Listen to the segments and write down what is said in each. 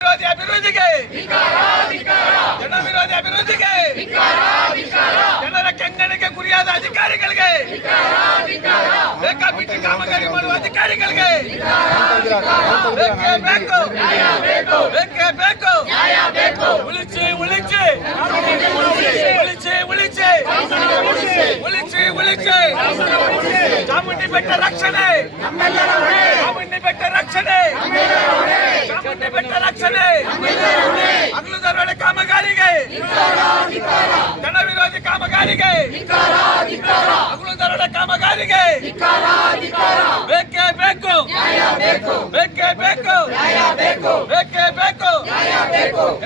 ವಿರೋಧಿ ಅಭಿವೃದ್ಧಿಗೆ ಜನ ವಿರೋಧಿ ಅಭಿವೃದ್ಧಿಗೆ ಜನರ ಕೆಂಗಣಿಗೆ ಗುರಿಯಾದ ಅಧಿಕಾರಿಗಳಿಗೆ ಬೇಕಾಬಿಟ್ಟಿ ಕಾಮಗಾರಿ ಮಾಡುವ ಅಧಿಕಾರಿಗಳಿಗೆ ಬೇಕೇ ಬೇಕು ಉಳಿಸಿ ಉಳಿಸಿ ಚಾಮುಂಡಿ ಬೆಟ್ಟ ರಕ್ಷಣೆ ಚಾಮುಂಡಿ ಬೆಟ್ಟ ರಕ್ಷಣೆ ಚಾಮುಂಡಿ ಬೆಟ್ಟ ರಕ್ಷಣೆ ಹಗಲು ದರೋಡೆ ಕಾಮಗಾರಿಗೆ ಜನ ವಿರೋಧಿ ಕಾಮಗಾರಿಗೆ ಹಗಲು ದರೋಡೆ ಕಾಮಗಾರಿಗೆ ಬೇಕೇ ಬೇಕು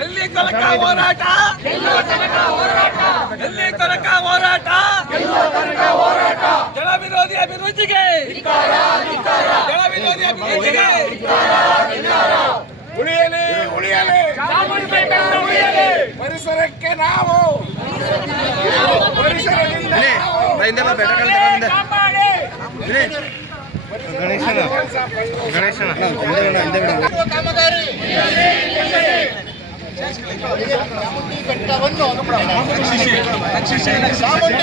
ಎಲ್ಲಿ ತನಕ ಹೋರಾಟ ಎಲ್ಲಿ ತನಕ ಹೋರಾಟ ಜನ ವಿರೋಧಿ ಅಭಿವೃದ್ಧಿಗೆ ಜನ ವಿರೋಧಿ ಅಭಿವೃದ್ಧಿಗೆ ಉಳಿಯಲಿ ಪರಿಸರಕ್ಕೆ ನಾವು ಪರಿಸರದಿಂದ ಕಾಮಗಾರಿ ಚಾಮುಂಡಿ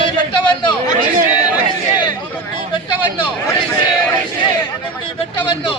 ಬೆಟ್ಟವನ್ನು